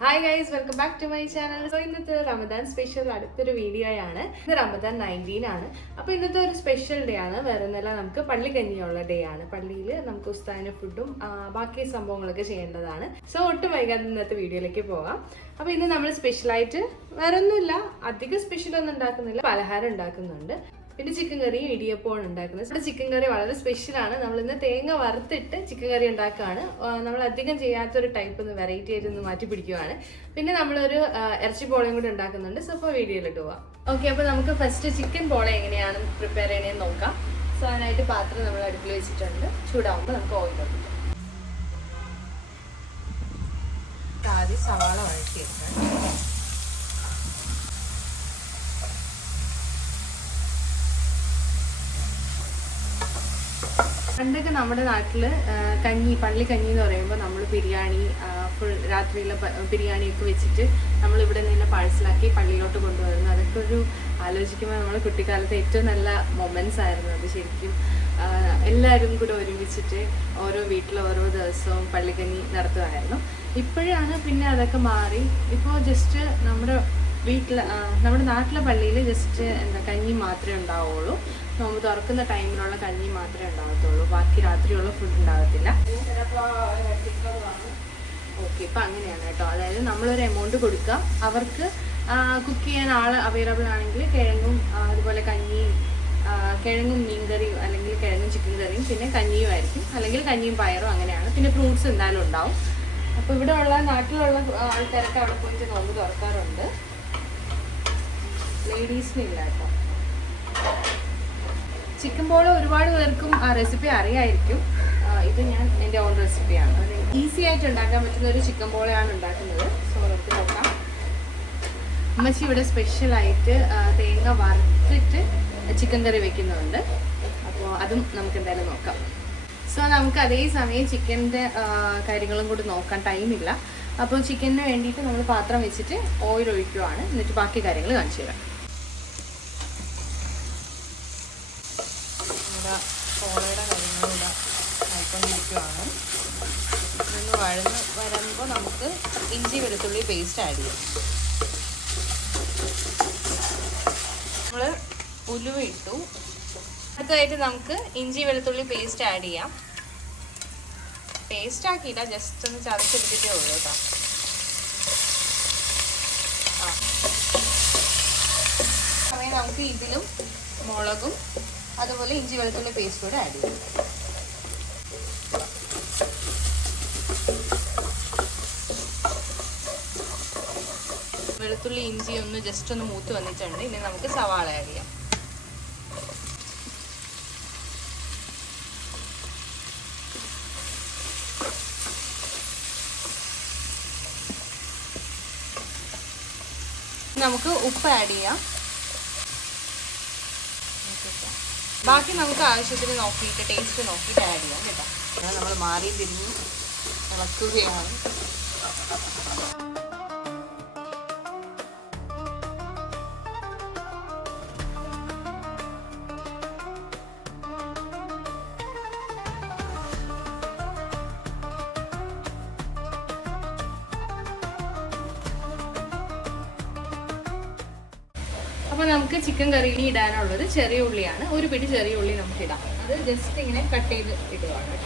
Hi guys welcome back to my channel so ഇന്നത്തെ Ramadan special അടുത്തൊരു വീഡിയോയാണ് ഇന്ന് റമദാൻ നയന്റീൻ ആണ്. അപ്പോൾ ഇന്നത്തെ ഒരു സ്പെഷ്യൽ ഡേ ആണ്. വേറെ ഒന്നല്ല നമുക്ക് പള്ളി കഞ്ഞിയുള്ള ഡേ ആണ്. പള്ളിയിൽ നമുക്ക് ഉസ്താന ഫുഡും ബാക്കി സംഭവങ്ങളൊക്കെ ചെയ്യേണ്ടതാണ്. സോ ഒട്ടും വൈകാതെ ഇന്നത്തെ വീഡിയോയിലേക്ക് പോകാം. അപ്പോൾ ഇന്ന് നമ്മൾ സ്പെഷ്യലായിട്ട് വേറെ ഒന്നുമില്ല അധികം സ്പെഷ്യൽ ഒന്നും ഉണ്ടാക്കുന്നില്ല പലഹാരം ഉണ്ടാക്കുന്നുണ്ട്. പിന്നെ ചിക്കൻ കറിയും ഇടിയപ്പമാണ് ഉണ്ടാക്കുന്നത്. നമ്മുടെ ചിക്കൻ കറി വളരെ സ്പെഷ്യലാണ് നമ്മൾ ഇന്ന് തേങ്ങ വറുത്തിട്ട് ചിക്കൻ കറി ഉണ്ടാക്കുകയാണ്. നമ്മൾ അധികം ചെയ്യാത്തൊരു ടൈപ്പ് ഒന്ന് വെറൈറ്റി ആയിട്ട് ഒന്ന് മാറ്റി പിടിക്കുവാണ്. പിന്നെ നമ്മളൊരു ഇറച്ചി പോളയും കൂടി ഉണ്ടാക്കുന്നുണ്ട്. സോ അപ്പോൾ വീഡിയോയിലിട്ട് പോവാം. ഓക്കെ അപ്പോൾ നമുക്ക് ഫസ്റ്റ് ചിക്കൻ പോള എങ്ങനെയാണ് പ്രിപ്പയർ ചെയ്യണേന്ന് നോക്കാം. സോ അതിനായിട്ട് പാത്രം നമ്മൾ അടുപ്പിൽ വെച്ചിട്ടുണ്ട്. ചൂടാവുമ്പോൾ നമുക്ക് ഓയിൽ ഒഴിക്കാം ആദ്യം സവാള വഴറ്റിയെടുക്കാം. പണ്ടൊക്കെ നമ്മുടെ നാട്ടിൽ കഞ്ഞി പള്ളി കഞ്ഞി എന്ന് പറയുമ്പോൾ നമ്മൾ ബിരിയാണി ഫുൾ രാത്രിയിലെ ബിരിയാണി ബിരിയാണിയൊക്കെ വെച്ചിട്ട് നമ്മൾ ഇവിടെ നിന്ന് പാഴ്സലാക്കി പള്ളിയിലോട്ട് കൊണ്ടുവരുന്നു അതൊക്കെ ഒരു ആലോചിക്കുമ്പോൾ നമ്മൾ കുട്ടിക്കാലത്തെ ഏറ്റവും നല്ല മൊമെന്റ്സ് ആയിരുന്നു അത് ശരിക്കും. എല്ലാവരും കൂടെ ഒരുമിച്ചിട്ട് ഓരോ വീട്ടിൽ ഓരോ ദിവസവും പള്ളിക്കഞ്ഞി നടത്തുമായിരുന്നു. ഇപ്പോഴാണ് പിന്നെ അതൊക്കെ മാറി. ഇപ്പോൾ ജസ്റ്റ് നമ്മുടെ വീട്ടിൽ നമ്മുടെ നാട്ടിലെ പള്ളിയിൽ ജസ്റ്റ് എന്താ കഞ്ഞി മാത്രമേ ഉണ്ടാവുള്ളൂ. നോമ്പ് തുറക്കുന്ന ടൈമിലുള്ള കഞ്ഞി മാത്രമേ ഉണ്ടാകത്തുള്ളൂ. ബാക്കി രാത്രിയുള്ള ഫുഡ് ഉണ്ടാകത്തില്ല. ഓക്കെ ഇപ്പം അങ്ങനെയാണ് കേട്ടോ. അതായത് നമ്മളൊരു എമൗണ്ട് കൊടുക്കുക. അവർക്ക് കുക്ക് ചെയ്യാൻ ആൾ അവൈലബിൾ ആണെങ്കിൽ കിഴങ്ങും അതുപോലെ കഞ്ഞിയും കിഴങ്ങും മീൻ മീൻകറിയും അല്ലെങ്കിൽ കിഴങ്ങും ചിക്കൻ കറിയും പിന്നെ കഞ്ഞിയും ആയിരിക്കും. അല്ലെങ്കിൽ കഞ്ഞിയും പയറും അങ്ങനെയാണ്. പിന്നെ ഫ്രൂട്ട്സ് എന്തായാലും ഉണ്ടാവും. അപ്പോൾ ഇവിടെ ഉള്ള നാട്ടിലുള്ള ആൾക്കാരൊക്കെ അവിടെ പോയിട്ട് നോമ്പ് തുറക്കാറുണ്ട്. ലേഡീസിനില്ല കേട്ടോ. ചിക്കൻ പോള ഒരുപാട് പേർക്കും റെസിപ്പി അറിയായിരിക്കും. ഇത് ഞാൻ എന്റെ ഓൺ റെസിപ്പിയാണ് ഈസി ആയിട്ട് ഉണ്ടാക്കാൻ പറ്റുന്ന ഒരു ചിക്കൻ പോളയാണ് ഉണ്ടാക്കുന്നത്. സോ നമുക്ക് നോക്കാം. അമ്മച്ചി ഇവിടെ സ്പെഷ്യലായിട്ട് തേങ്ങ വറുത്തിട്ട് ചിക്കൻ കറി വെക്കുന്നുണ്ട്. അപ്പോൾ അതും നമുക്ക് എന്തായാലും നോക്കാം. സോ നമുക്ക് അതേ സമയം ചിക്കന്റെ കാര്യങ്ങളും കൂടി നോക്കാൻ ടൈമില്ല അപ്പോൾ ചിക്കന് വേണ്ടിയിട്ട് നമ്മൾ പാത്രം വെച്ചിട്ട് ഓയിൽ ഒഴിക്കുവാണ്. എന്നിട്ട് ബാക്കി കാര്യങ്ങൾ കാണിച്ചു തരാം. ഇവിടെ കോളയുടെ കാര്യങ്ങളും ഇവിടെ ആയിക്കൊണ്ടിരിക്കുവാണ്. ഇതൊന്ന് വഴന്ന് വരുമ്പോൾ നമുക്ക് ഇഞ്ചി വെളുത്തുള്ളി പേസ്റ്റ് ആഡ് ചെയ്യാം. നമ്മൾ ഉലുവ ഇട്ടു അടുത്തതായിട്ട് നമുക്ക് ഇഞ്ചി വെളുത്തുള്ളി പേസ്റ്റ് ആഡ് ചെയ്യാം. പേസ്റ്റ് ആക്കിയില്ല ജസ്റ്റ് ഒന്ന് ചതച്ചെടുത്തിട്ടേ ഉള്ളൂ കേട്ടോ. നമുക്ക് ഇതിലും മുളകും അതുപോലെ ഇഞ്ചി വെളുത്തുള്ളി പേസ്റ്റ് കൂടെ ആഡ് ചെയ്യുക വെളുത്തുള്ളി ഇഞ്ചി ഒന്ന് ജസ്റ്റ് ഒന്ന് മൂത്ത് വന്നിട്ടുണ്ട്. ഇനി നമുക്ക് സവാള ആഡ് ചെയ്യാം. നമുക്ക് ഉപ്പ് ആഡ് ചെയ്യാം. ബാക്കി നമുക്ക് ആവശ്യത്തിന് നോക്കിയിട്ട് ടേസ്റ്റ് നോക്കിയിട്ട് ആഡ് ചെയ്യാം കേട്ടോ. നമ്മൾ മാറി തിരിഞ്ഞ് ഇളക്കുകയാണ്. അപ്പോൾ നമുക്ക് ചിക്കൻ കറിയിൽ ഇടാനുള്ളത് ചെറിയ ഉള്ളിയാണ്. ഒരു പിടി ചെറിയ ഉള്ളി നമുക്ക് ഇടാം. അത് ജസ്റ്റ് ഇങ്ങനെ കട്ട് ചെയ്ത് ഇടുകയാണ്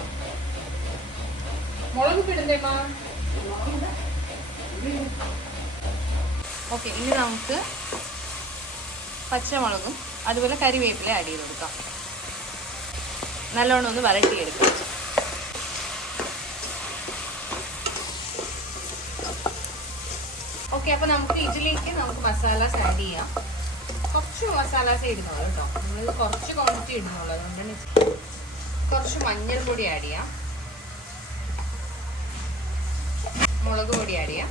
മുളക് ഇടുന്നേമാ ഓക്കെ ഇനി നമുക്ക് പച്ചമുളകും അതുപോലെ കരിവേപ്പില ആഡ് ചെയ്ത് കൊടുക്കാം. നല്ലോണം ഒന്ന് വരട്ടിയെടുക്കാം ഓക്കെ അപ്പോൾ നമുക്ക് ഇതിലേക്ക് നമുക്ക് മസാലാസ് ആഡ് ചെയ്യാം. കുറച്ച് മസാലാസ് ഇടുന്നുള്ളൂ കേട്ടോ. നമ്മൾ കുറച്ച് ക്വാണ്ടിറ്റി ഇടുന്നുള്ളൂ. അതുകൊണ്ടാണ് കുറച്ച് കുറച്ച് മഞ്ഞൾപ്പൊടി ആഡ് ചെയ്യാം. മുളക് പൊടി ആഡ് ചെയ്യാം.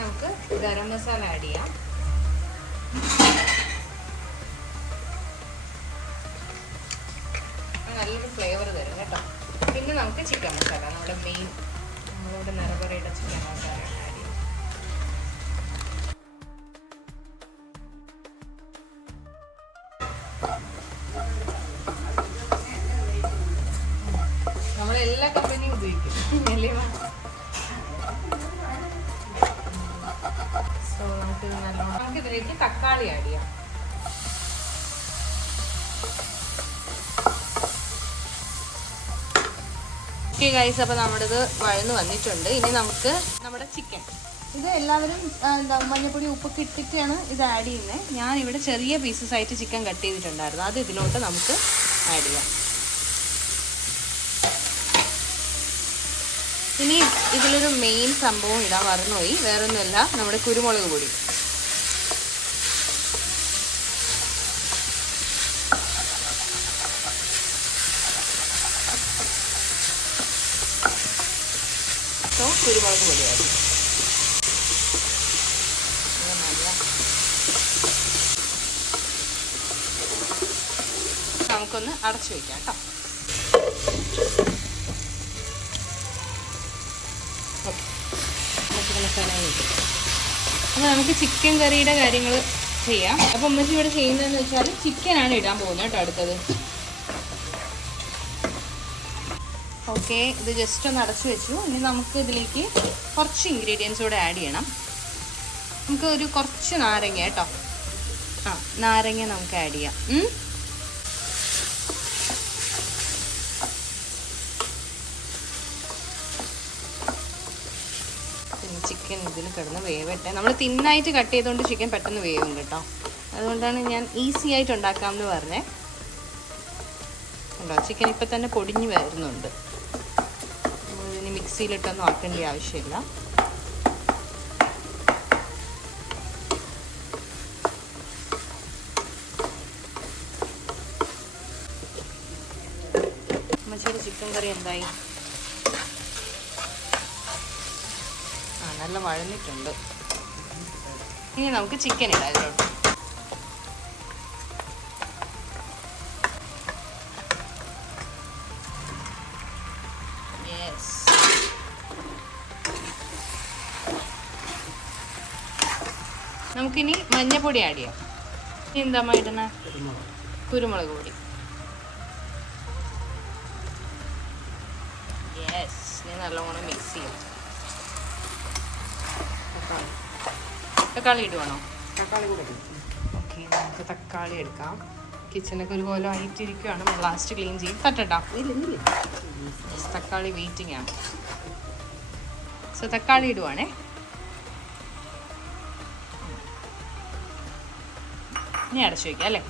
നമുക്ക് ഗരം മസാല ആഡ് ചെയ്യാം. നല്ലൊരു ഫ്ലേവർ തരും കേട്ടോ. പിന്നെ നമുക്ക് ചിക്കൻ മസാല നമ്മുടെ മെയിൻ നമ്മളോട് നിറപറയുടെ ചിക്കൻ മസാല ഗൈസ് അപ്പോൾ നമ്മുടെ ഇത് വഴന്ന് വന്നിട്ടുണ്ട്. ഇനി നമുക്ക് നമ്മുടെ ചിക്കൻ ഇത് എല്ലാവരും എന്താ മഞ്ഞപ്പൊടി ഉപ്പൊക്കെ ഇട്ടിട്ടാണ് ഇത് ആഡ് ചെയ്യുന്നത് ഞാൻ ഇവിടെ ചെറിയ പീസസ് ആയിട്ട് ചിക്കൻ കട്ട് ചെയ്തിട്ടുണ്ടായിരുന്നു. അത് ഇതിലോട്ട് നമുക്ക് ആഡ് ചെയ്യാം. ഇനി ഇതിലൊരു മെയിൻ സംഭവം ഇടാൻ മറന്നുപോയി. വേറൊന്നുമല്ല നമ്മുടെ കുരുമുളക് പൊടി സോ കുരുമുളക് നല്ല നമുക്കൊന്ന് അടച്ചു വയ്ക്കാം കേട്ടോ. മസാല നമുക്ക് ചിക്കൻ കറിയുടെ കാര്യങ്ങൾ ചെയ്യാം. അപ്പോൾ അമ്മച്ചി ഇവിടെ ചെയ്യുന്നതെന്ന് വെച്ചാൽ ചിക്കനാണ് ഇടാൻ പോകുന്നത് കേട്ടോ അടുത്തത്. ഓക്കെ ഇത് ജസ്റ്റ് ഒന്ന് അടച്ചു വെച്ചു. ഇനി നമുക്ക് ഇതിലേക്ക് കുറച്ച് ഇൻഗ്രീഡിയൻസ് കൂടെ ആഡ് ചെയ്യണം. നമുക്ക് ഒരു കുറച്ച് നാരങ്ങ കേട്ടോ. ആ നാരങ്ങ നമുക്ക് ആഡ് ചെയ്യാം. പിന്നെ ചിക്കൻ ഇതിൽ കിടന്ന് വേവട്ടെ. നമ്മൾ തിന്നായിട്ട് കട്ട് ചെയ്തുകൊണ്ട് ചിക്കൻ പെട്ടെന്ന് വേവും കേട്ടോ. അതുകൊണ്ടാണ് ഞാൻ ഈസി ആയിട്ട് ഉണ്ടാക്കാമെന്ന് പറഞ്ഞേ. ഉണ്ടോ ചിക്കൻ ഇപ്പം തന്നെ പൊടിഞ്ഞ് വരുന്നുണ്ട്. മിക്സിയിലിട്ടൊന്നും ആക്കേണ്ട ആവശ്യമില്ല. അമ്മച്ചിയുടെ ചിക്കൻ കറി എന്തായി? ആ നല്ല വഴന്നിട്ടുണ്ട്. ഇനി നമുക്ക് ചിക്കൻ ഇടാം ഇതിലോട്ട് മഞ്ഞപ്പൊടി ആഡ് ചെയ്യാം. എന്താ ഇടുന്ന? കുരുമുളക് പൊടി. യെസ് ഇനി നല്ലോണം മിക്സ് ചെയ്യും. തക്കാളി. തക്കാളി ഇടുവാണോ? തക്കാളി കൂടെ ഓക്കെ നമുക്ക് തക്കാളി എടുക്കാം. കിച്ചണൊക്കെ ഒരു പോലെ ആയിട്ടിരിക്കുകയാണ് ലാസ്റ്റ് ക്ലീൻ ചെയ്യും. തട്ടട്ടാ. തക്കാളി വെയിറ്റിംഗ് ആണ്. സോ തക്കാളി ഇടുവാണേ. ഇനി അടച്ചു വയ്ക്കാം അല്ലേ?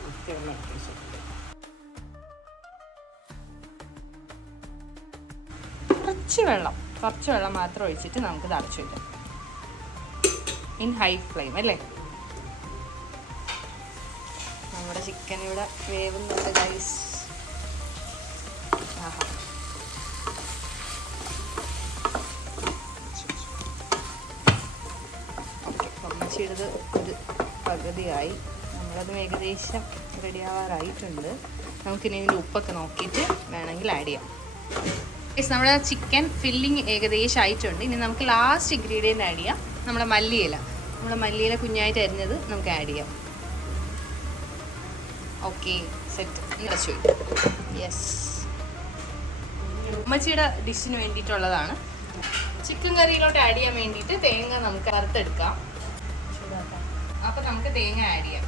കുറച്ച് വെള്ളം കുറച്ച് വെള്ളം മാത്രം ഒഴിച്ചിട്ട് നമുക്കിത് അടച്ചു വയ്ക്കാം ഇൻ ഹൈ ഫ്ലെയിം അല്ലേ? നമ്മുടെ ചിക്കൻ ഇവിടെ വേവുന്നുണ്ട് ഗൈസ് ആഹാ. ഓക്കെ അമ്മച്ചിയുടേത് ഒരു പകുതിയായി. നമ്മളത് ഏകദേശം റെഡി ആവാറായിട്ടുണ്ട് നമുക്കിനി ഇതിന്റെ ഉപ്പൊക്കെ നോക്കിയിട്ട് വേണമെങ്കിൽ ആഡ് ചെയ്യാം. യെസ് നമ്മുടെ ചിക്കൻ ഫില്ലിങ് ഏകദേശം ആയിട്ടുണ്ട്. ഇനി നമുക്ക് ലാസ്റ്റ് ഇൻഗ്രീഡിയന്റ് ആഡ് ചെയ്യാം. നമ്മുടെ മല്ലിയില. നമ്മുടെ മല്ലിയില കുഞ്ഞായിട്ട് അരിഞ്ഞത് നമുക്ക് ആഡ് ചെയ്യാം. ഓക്കെ സെറ്റ് നിറച്ചു യെസ് ഉമ്മച്ചിയുടെ ഡിഷിന് വേണ്ടിയിട്ടുള്ളതാണ്. ചിക്കൻ കറിയിലോട്ട് ആഡ് ചെയ്യാൻ വേണ്ടിയിട്ട് തേങ്ങ നമുക്ക് അറുത്തെടുക്കാം അപ്പം നമുക്ക് തേങ്ങ ആഡ് ചെയ്യാം.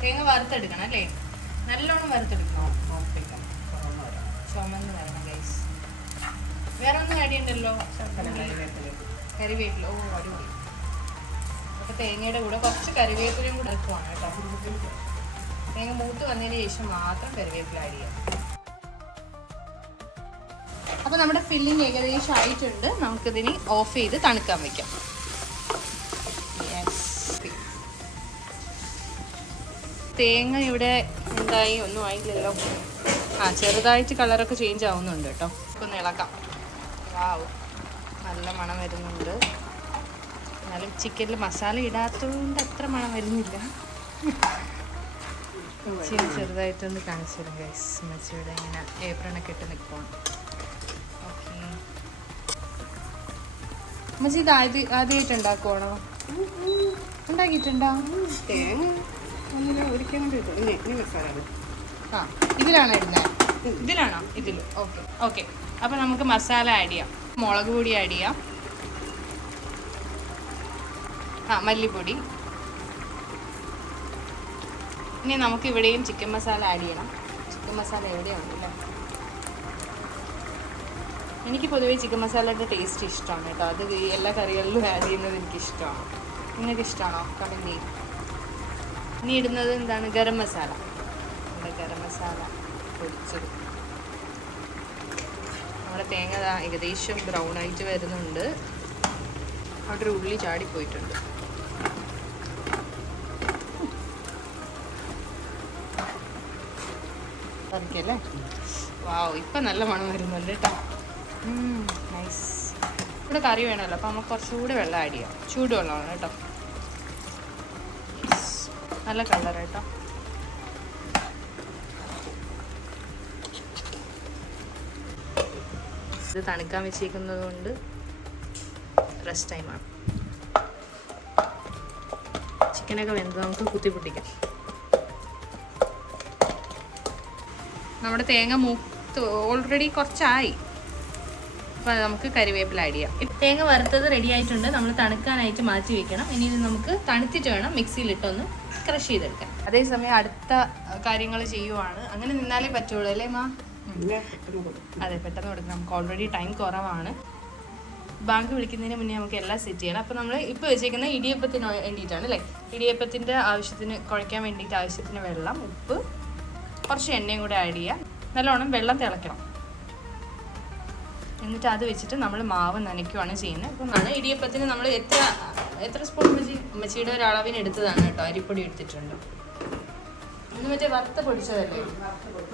തേങ്ങ വറുത്തെടുക്കണം അല്ലേ? നല്ലോണം വറുത്തെടുക്കണം. ചുമന്ന് വരണം ഗൈസ് വേറെ ഒന്നും ആഡ് ചെയ്യണ്ടല്ലോ കറിവേപ്പില ഓ അടിപൊളി. അപ്പോൾ തേങ്ങയുടെ കൂടെ കുറച്ച് കറിവേപ്പിലയും കൂടെ എടുക്കുവാണ് കേട്ടോ. തേങ്ങ മൂത്ത് വന്നതിന് ശേഷം മാത്രം കറിവേപ്പില ആഡ് ചെയ്യാം. അപ്പോൾ നമ്മുടെ ഫില്ലിംഗ് ഏകദേശം ആയിട്ടുണ്ട്. നമുക്കിതിനി ഓഫ് ചെയ്ത് തണുക്കാൻ വെക്കാം. തേങ്ങ ഇവിടെ എന്തായി ഒന്നും ആയില്ലല്ലോ. ആ ചെറുതായിട്ട് കളറൊക്കെ ചേഞ്ച് ആവുന്നുണ്ട് കേട്ടോ. ഒന്ന് ഇളക്കാം. വാവ്. നല്ല മണം വരുന്നുണ്ട്. എന്നാലും ചിക്കനിൽ മസാല ഇടാത്തതുകൊണ്ട് അത്ര മണം വരുന്നില്ല. ചെറുതായിട്ടൊന്ന് കാണിച്ചു തരും ഗൈസ് മച്ചിയുടെ ഇങ്ങനെ ഏപ്രണൊക്കെ ഇട്ട് നിൽക്കുവാണ് ഓക്കെ മച്ചി ഇത് ആദ്യ ആദ്യമായിട്ട് ഉണ്ടാക്കുവാണോ? ഉണ്ടാക്കിയിട്ടുണ്ടോ? തേങ്ങ ഒന്നിന് ഇനി ഇനി മസാല ഇടും. ആ ഇതിലാണോ ഇടുന്നത് ഇതിലാണോ? ഇതിൽ ഓക്കെ. ഓക്കെ. അപ്പോൾ നമുക്ക് മസാല ആഡ് ചെയ്യാം. മുളക് പൊടി ആഡ് ചെയ്യാം. ആ മല്ലിപ്പൊടി. ഇനി നമുക്ക് ഇവിടെയും ചിക്കൻ മസാല ആഡ് ചെയ്യണം. ചിക്കൻ മസാല എവിടെയാണല്ലോ എനിക്ക് പൊതുവേ ചിക്കൻ മസാലയുടെ ടേസ്റ്റ് ഇഷ്ടമാണ് കേട്ടോ. അത് എല്ലാ കറികളിലും ആഡ് ചെയ്യുന്നത് എനിക്ക് ഇഷ്ടമാണ് നിങ്ങൾക്ക് ഇഷ്ടമാണോ കമന്റ് ചെയ്യും. ഇനി ഇടുന്നത് എന്താണ്? ഗരം മസാല. നമ്മുടെ ഗരം മസാല പൊടിച്ചത് നമ്മുടെ തേങ്ങ ഏകദേശം ബ്രൗൺ ആയിട്ട് വരുന്നുണ്ട്. അവിടെ ഒരു ഉള്ളി ചാടിപ്പോയിട്ടുണ്ട് പറിക്കല്ലേ വാവ് ഇപ്പം നല്ല മണം വരുന്നുണ്ട് കേട്ടോ നൈസ് ഇവിടെ കറി വേണമല്ലോ അപ്പോൾ നമുക്ക് കുറച്ചുകൂടി വെള്ളം ആഡ് ചെയ്യാം. ചൂടുവെള്ളമാണ് കേട്ടോ നല്ല കളർ ഇത് തണുക്കാൻ വെച്ചിരിക്കുന്നത് കൊണ്ട് റെസ്റ്റ് ടൈമാണ് ചിക്കനൊക്കെ വെന്ത് നമുക്ക് കുത്തി പൊട്ടിക്കാം. നമ്മുടെ തേങ്ങ മൂത്ത് ഓൾറെഡി കുറച്ചായി. അപ്പോൾ നമുക്ക് കരിവേപ്പില ആഡ് ചെയ്യാം. തേങ്ങ വറുത്തത് റെഡി ആയിട്ടുണ്ട്. നമ്മൾ തണുക്കാനായിട്ട് മാറ്റി വെക്കണം. ഇനി ഇത് നമുക്ക് തണുത്തിട്ട് വേണം മിക്സിയിലിട്ടൊന്ന് ക്രഷ് ചെയ്തെടുക്കാൻ. അതേസമയം അടുത്ത കാര്യങ്ങൾ ചെയ്യുവാണ്. അങ്ങനെ നിന്നാലേ പറ്റുള്ളൂ അല്ലേ മാ? അതെ പെട്ടെന്ന് കൊടുക്കാം. നമുക്ക് ഓൾറെഡി ടൈം കുറവാണ്. ബാങ്ക് വിളിക്കുന്നതിന് മുന്നേ നമുക്ക് എല്ലാം സെറ്റ് ചെയ്യണം. അപ്പോൾ നമ്മൾ ഇപ്പോൾ വെച്ചേക്കുന്ന ഇടിയപ്പത്തിന് വേണ്ടിയിട്ടാണ് അല്ലേ? ഇടിയപ്പത്തിന്റെ ആവശ്യത്തിന് കുഴയ്ക്കാൻ വേണ്ടിയിട്ട് ആവശ്യത്തിന് വെള്ളം ഉപ്പ് കുറച്ച് എണ്ണയും കൂടെ ആഡ് ചെയ്യാം. നല്ലോണം വെള്ളം തിളയ്ക്കണം എന്നിട്ട് അത് വെച്ചിട്ട് നമ്മൾ മാവ് നനയ്ക്കുവാണ് ചെയ്യുന്നത്. അപ്പം ആണ് ഇടിയപ്പത്തിന് നമ്മൾ എത്ര എത്ര സ്പൂൺ മച്ചി മച്ചിയുടെ ഒരു അളവിന് എടുത്തതാണ് കേട്ടോ അരിപ്പൊടി എടുത്തിട്ടുണ്ട്. ഇത് മറ്റേ വറുത്ത് പൊടിച്ചതല്ലേ?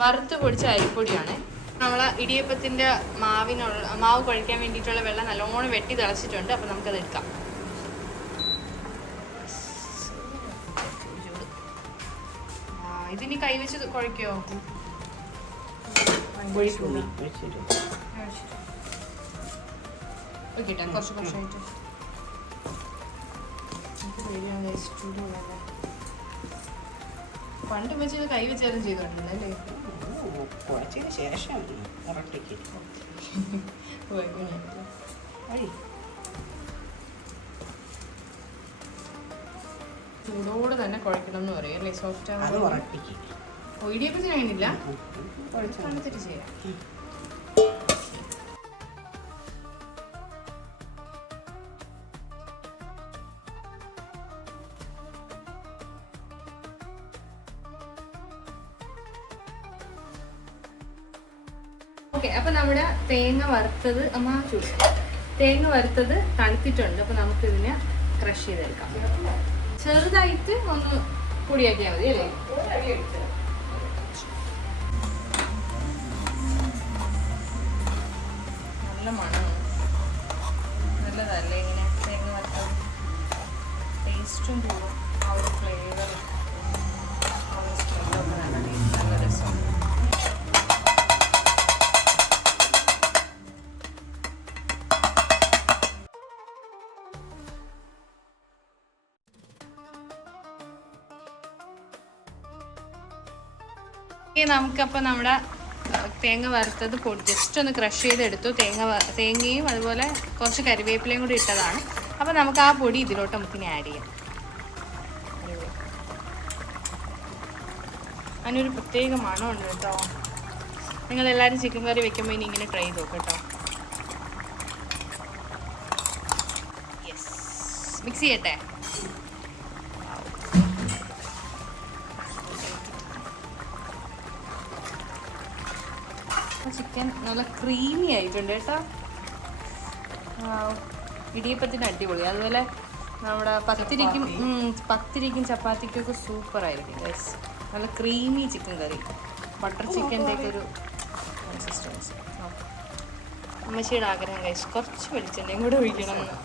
വറുത്ത് പൊടിച്ച അരിപ്പൊടിയാണ്. നമ്മൾ ഇടിയപ്പത്തിന്റെ മാവിനുള്ള മാവ് കുഴിക്കാൻ വേണ്ടിയിട്ടുള്ള വെള്ളം നല്ലോണം വെട്ടി തിളച്ചിട്ടുണ്ട്. അപ്പം നമുക്കത് എടുക്കാം. ഇതിനി കൈവച്ച് കുഴയ്ക്കോ ഓക്കെ കുറച്ച് കുറച്ചായിട്ട് പണ്ട് വെച്ച് കൈ വെച്ചാലും ചെയ്തോണ്ടല്ലേ കുറച്ചതിന് ശേഷം. ചൂടോടെ തന്നെ കുഴക്കണം എന്ന് പറയും അല്ലേ? സോഫ്റ്റ് ഉറപ്പിക്ക്. ഇടിയപ്പത്തിന് കുഴച്ചാൽ തണുത്തിട്ട് ചെയ്യാം. ഓക്കെ അപ്പൊ നമ്മുടെ തേങ്ങ വറുത്തത് അമ്മ ചൂട് തേങ്ങ വറുത്തത് തണുത്തിട്ടുണ്ട് അപ്പൊ നമുക്ക് ഇതിനെ ക്രഷ് ചെയ്തെടുക്കാം. ചെറുതായിട്ട് ഒന്ന് പൊടിയാക്കിയാൽ മതി അല്ലേ? നമുക്കപ്പോൾ നമ്മുടെ തേങ്ങ വറുത്തത് പൊടി ജസ്റ്റ് ഒന്ന് ക്രഷ് ചെയ്തെടുത്തു. തേങ്ങ തേങ്ങയും അതുപോലെ കുറച്ച് കരിവേപ്പിലയും കൂടി ഇട്ടതാണ്. അപ്പോൾ നമുക്ക് ആ പൊടി ഇതിലോട്ട് നമുക്ക് ഇനി ആഡ് ചെയ്യാം. അതിനൊരു പ്രത്യേക മണമുണ്ട് കേട്ടോ. നിങ്ങളെല്ലാവരും ചിക്കൻ കറി വെക്കുമ്പോൾ ഇനി ഇങ്ങനെ ട്രൈ ചെയ്ത് നോക്കട്ടോ കേട്ടോ. യെസ് മിക്സ് ചെയ്യട്ടെ? നല്ല ക്രീമി ആയിട്ടുണ്ട് കേട്ടോ. ഇടിയപ്പത്തിന് അടിപൊളി. അതുപോലെ നമ്മുടെ പത്തിരിക്കും പത്തിരിക്കും ചപ്പാത്തിക്കും ഒക്കെ സൂപ്പർ ആയിരിക്കും guys. നല്ല ക്രീമി ചിക്കൻ കറി. ബട്ടർ ചിക്കന്റെ ഒക്കെ ഒരു കൺസിസ്റ്റൻസി അമ്മച്ചിയുടെ ആഗ്രഹം കഴിച്ച് കുറച്ച് വെളിച്ചെണ്ണയും കൂടെ ഒഴിക്കണം എന്ന്.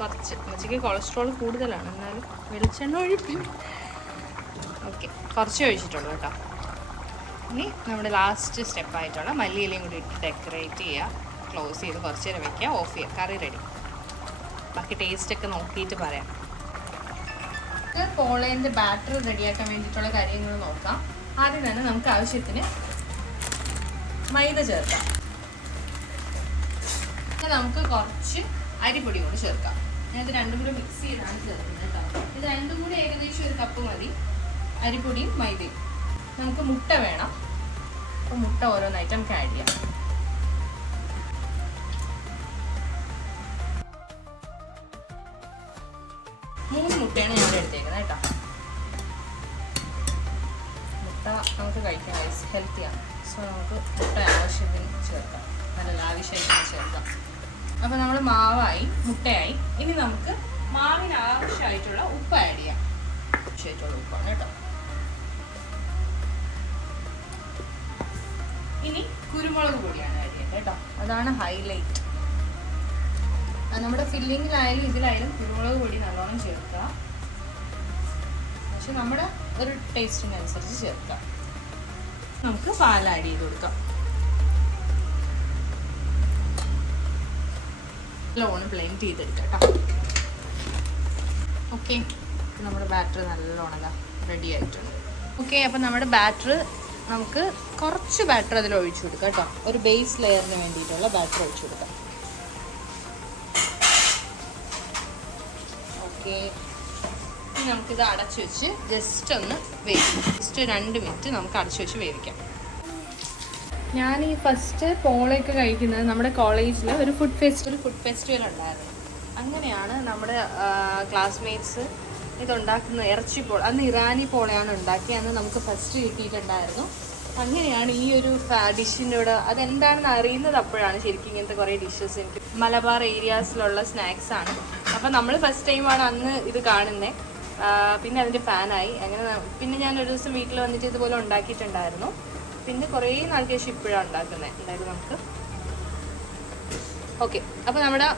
കുറച്ച്. അമ്മച്ചിക്ക് കൊളസ്ട്രോൾ കൂടുതലാണ് എന്നാലും വെളിച്ചെണ്ണ ഒഴിപ്പിക്കും ഓക്കെ കുറച്ച് ഒഴിച്ചിട്ടുള്ളൂ കേട്ടോ. ഇനി നമ്മുടെ ലാസ്റ്റ് സ്റ്റെപ്പായിട്ടുള്ള മല്ലിയിലയും കൂടി ഇട്ട് ഡെക്കറേറ്റ് ചെയ്യുക. ക്ലോസ് ചെയ്ത് കുറച്ച് നേരം വെക്കുക. ഓഫ് ചെയ്യുക. കറി റെഡി ബാക്കി ടേസ്റ്റൊക്കെ നോക്കിയിട്ട് പറയാം. പോളേന്റെ ബാറ്റർ റെഡിയാക്കാൻ വേണ്ടിയിട്ടുള്ള കാര്യങ്ങൾ നോക്കാം. ആദ്യം തന്നെ നമുക്ക് ആവശ്യത്തിന് മൈദ ചേർക്കാം. നമുക്ക് കുറച്ച് അരിപ്പൊടി കൂടി ചേർക്കാം. ഞാൻ ഇത് രണ്ടും കൂടി മിക്സ് ചെയ്താണ് ചേർക്കുന്നത് കേട്ടോ. ഇത് രണ്ടും കൂടി ഏകദേശം ഒരു കപ്പ് മതി. അരിപ്പൊടിയും മൈദയും. നമുക്ക് മുട്ട വേണം. അപ്പോൾ മുട്ട ഓരോന്നായിട്ട് നമുക്ക് ആഡ് ചെയ്യാം. മൂന്ന് മുട്ടയാണ് ഞാൻ എടുത്തേക്കുന്നത് കേട്ടോ. മുട്ട നമുക്ക് കഴിക്കാം ഹെൽത്തിയാണ് സോ നമുക്ക് മുട്ട ആവശ്യത്തിന് ചേർക്കാം. നല്ല ലാവിഷായിട്ട് ചേർക്കാം. അപ്പോൾ നമ്മൾ മാവായി മുട്ടയായി. ഇനി നമുക്ക് മാവിന് ആവശ്യമായിട്ടുള്ള ഉപ്പ് ആഡ് ചെയ്യാം. ആവശ്യമായിട്ടുള്ള ഉപ്പാണ് കേട്ടോ. ഇനി കുരുമുളക് പൊടിയാണ് ചെയ്യേണ്ടത് കേട്ടോ. അതാണ് ഹൈലൈറ്റ് നമ്മുടെ ഫില്ലിങ്ങിലായാലും ഇതിലായാലും കുരുമുളക് പൊടി നല്ലോണം ചേർക്കുക. പക്ഷെ നമ്മുടെ ഒരു ടേസ്റ്റിനനുസരിച്ച് ചേർക്കാം നമുക്ക് പാൽ ആഡ് ചെയ്ത് കൊടുക്കാം. നല്ലോണം ബ്ലെൻഡ് ചെയ്തെടുക്കാം കേട്ടോ. ഓക്കെ നമ്മുടെ ബാറ്റർ നല്ലോണം റെഡി ആയിട്ടുണ്ട്. ഓക്കെ അപ്പം നമ്മുടെ ബാറ്റർ നമുക്ക് കുറച്ച് ബാറ്റർ അതിൽ ഒഴിച്ചു കൊടുക്കാം കേട്ടോ. ഒരു ബേസ് ലെയറിന് വേണ്ടിയിട്ടുള്ള ബാറ്റർ ഒഴിച്ചു കൊടുക്കാം. ഓക്കെ നമുക്കിത് അടച്ചു വെച്ച് ജസ്റ്റ് ഒന്ന് വേവിക്കാം. ജസ്റ്റ് രണ്ട് മിനിറ്റ് നമുക്ക് അടച്ചു വെച്ച് വേവിക്കാം. ഞാൻ ഈ ഫസ്റ്റ് പോളയൊക്കെ കഴിക്കുന്നത് നമ്മുടെ കോളേജിൽ ഒരു ഫുഡ് ഫെസ്റ്റിവൽ ഫുഡ് ഫെസ്റ്റിവൽ ഉണ്ടായിരുന്നു. അങ്ങനെയാണ് നമ്മുടെ ക്ലാസ്മേറ്റ്സ് ഇതുണ്ടാക്കുന്ന ഇറച്ചി പോള അന്ന് ഇറാനി പോളയാണ് ഉണ്ടാക്കിയത് അന്ന് നമുക്ക് ഫസ്റ്റ് കിട്ടിയിട്ടുണ്ടായിരുന്നു. അങ്ങനെയാണ് ഈ ഒരു ഡിഷിന്റെ കൂടെ അതെന്താണെന്ന് അറിയുന്നത് അപ്പോഴാണ് ശരിക്കും ഇങ്ങനത്തെ കുറേ ഡിഷസ് എനിക്ക് മലബാർ ഏരിയാസിലുള്ള സ്നാക്സ് ആണ്. അപ്പം നമ്മൾ ഫസ്റ്റ് ടൈമാണ് അന്ന് ഇത് കാണുന്നത് പിന്നെ അതിന്റെ ഫാനായി അങ്ങനെ പിന്നെ ഞാൻ ഒരു ദിവസം വീട്ടിൽ വന്നിട്ട് ഇതുപോലെ ഉണ്ടാക്കിയിട്ടുണ്ടായിരുന്നു. പിന്നെ കുറേ നാൾക്ക് ശേഷം ഇപ്പോഴാണ് ഉണ്ടാക്കുന്നത് എന്തായാലും നമുക്ക്. ഓക്കെ അപ്പോൾ നമ്മുടെ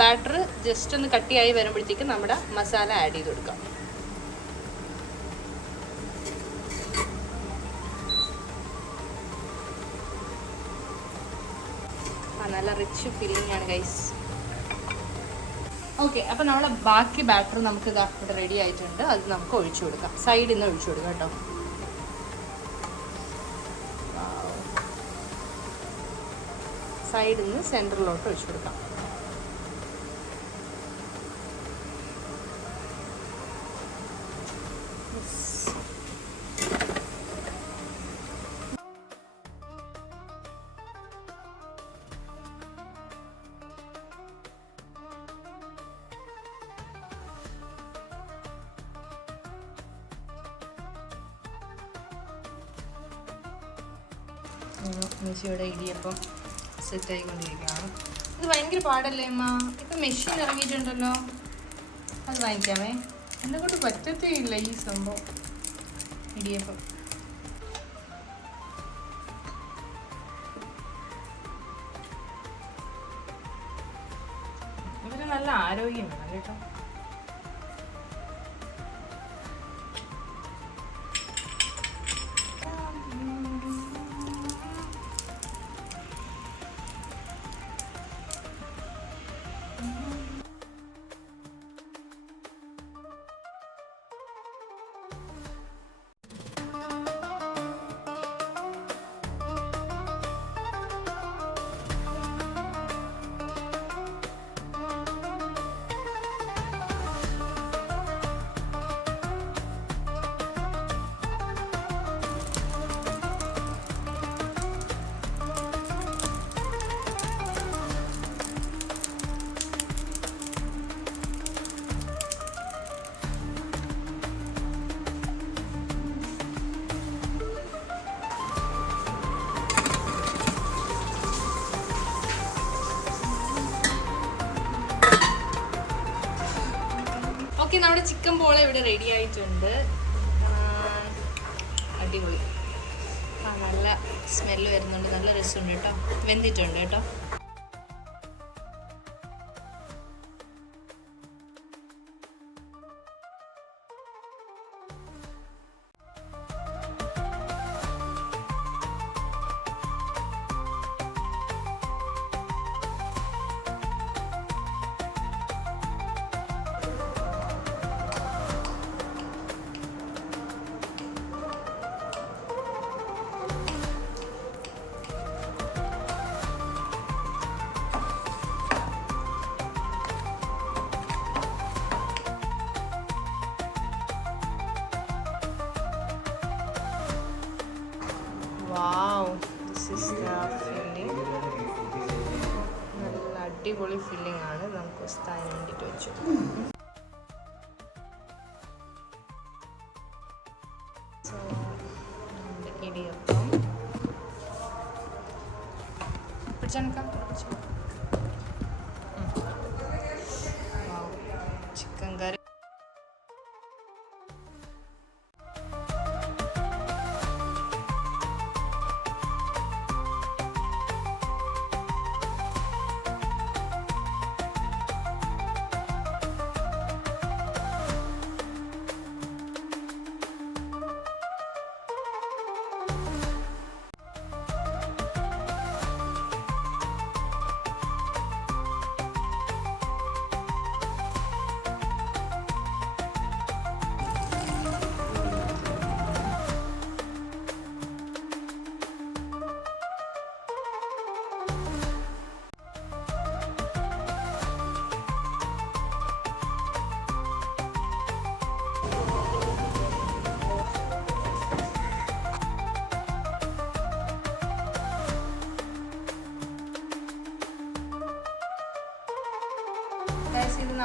ബാറ്റർ ജസ്റ്റ് ഒന്ന് കട്ടിയായി വരുമ്പോഴത്തേക്കും നമ്മുടെ മസാല ആഡ് ചെയ്ത് കൊടുക്കാം. നല്ല റിച്ച് ഫീലിംഗ് ആണ് ഗൈസ് ഓക്കെ അപ്പോൾ നമ്മളെ ബാക്കി ബാറ്റർ നമുക്ക് ഇതാ ഇവിടെ റെഡി ആയിട്ടുണ്ട്. അത് നമുക്ക് ഒഴിച്ചു കൊടുക്കാം. സൈഡിൽ നിന്ന് ഒഴിച്ചു കൊടുക്കാം കേട്ടോ. സൈഡിൽ നിന്ന് സെന്ററിലോട്ട് ഒഴിച്ചു കൊടുക്കാം. പാടല്ലേ ഇപ്പം മെഷീൻ ഇറങ്ങിയിട്ടുണ്ടല്ലോ. അത് വാങ്ങിക്കാമേ. എന്നെ കൊണ്ട് പറ്റത്തേ ഇല്ല ഈ സംഭവം. ഇടിയപ്പം. ഇവർ നല്ല ആരോഗ്യം വേണം കേട്ടോ. ചിക്കൻ പോള ഇവിടെ റെഡി ആയിട്ടുണ്ട്. അടിപൊളി. ആ നല്ല സ്മെല്ല് വരുന്നുണ്ട്. നല്ല രസമുണ്ട് കേട്ടോ. വെന്തിട്ടുണ്ട് കേട്ടോ. Петренка.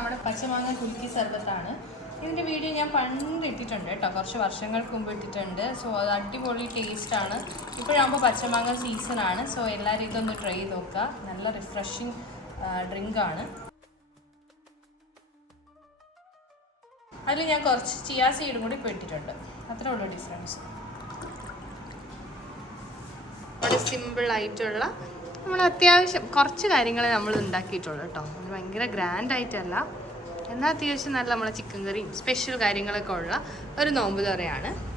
നമ്മുടെ പച്ചമാങ്ങ കുലുക്കി സർബത്താണ്. ഇതിന്റെ വീഡിയോ ഞാൻ പണ്ട് ഇട്ടിട്ടുണ്ട് കേട്ടോ. കുറച്ച് വർഷങ്ങൾക്ക് മുമ്പ് ഇട്ടിട്ടുണ്ട്. സോ അത് അടിപൊളി ടേസ്റ്റാണ് ഇപ്പോഴാകുമ്പോൾ പച്ചമാങ്ങ സീസണാണ് സോ എല്ലാവരും ഇതൊന്ന് ട്രൈ ചെയ്ത് നോക്കുക. നല്ല റിഫ്രഷിങ് ഡ്രിങ്കാണ് അതിൽ ഞാൻ കുറച്ച് ചിയാ സീഡും കൂടി ഇപ്പോൾ ഇട്ടിട്ടുണ്ട്. അത്രേ ഉള്ളൂ ഡിഫറൻസ് വളരെ സിമ്പിൾ ആയിട്ടുള്ള നമ്മൾ അത്യാവശ്യം കുറച്ച് കാര്യങ്ങളെ നമ്മൾ ഉണ്ടാക്കിയിട്ടുള്ളൂ കേട്ടോ. അത് ഭയങ്കര ഗ്രാൻഡ് ആയിട്ടല്ല. എന്നാൽ അത്യാവശ്യം നല്ല നമ്മളെ ചിക്കൻ കറിയും സ്പെഷ്യൽ കാര്യങ്ങളൊക്കെ ഉള്ള ഒരു നോമ്പ് തുറയാണ്.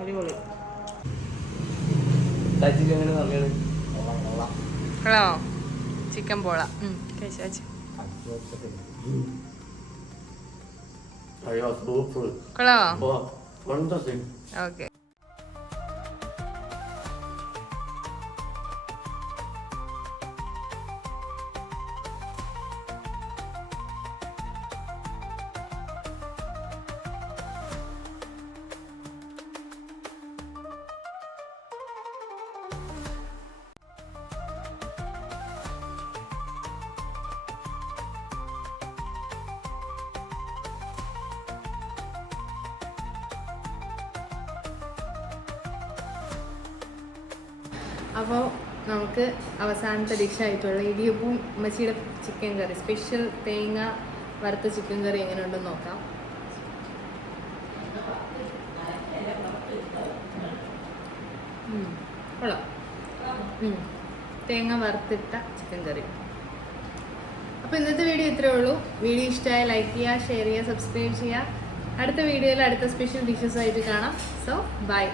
അടിപൊളി. ഹലോ. ചിക്കൻ പോള. ഓക്കെ. അപ്പോൾ നമുക്ക് അവസാനത്തെ ഡിഷായിട്ടുള്ള ഇടിയപ്പവും ഉമ്മച്ചിയുടെ ചിക്കൻ കറി സ്പെഷ്യൽ തേങ്ങ വറുത്ത ചിക്കൻ കറി എങ്ങനെ ഉണ്ടെന്ന് നോക്കാം. തേങ്ങ വറുത്തിട്ട ചിക്കൻ കറി അപ്പോൾ ഇന്നത്തെ വീഡിയോ ഇത്രയേ ഉള്ളൂ. വീഡിയോ ഇഷ്ടമായ ലൈക്ക് ചെയ്യുക ഷെയർ ചെയ്യുക സബ്സ്ക്രൈബ് ചെയ്യുക. അടുത്ത വീഡിയോയിൽ അടുത്ത സ്പെഷ്യൽ ഡിഷസ് ആയിട്ട് കാണാം. So by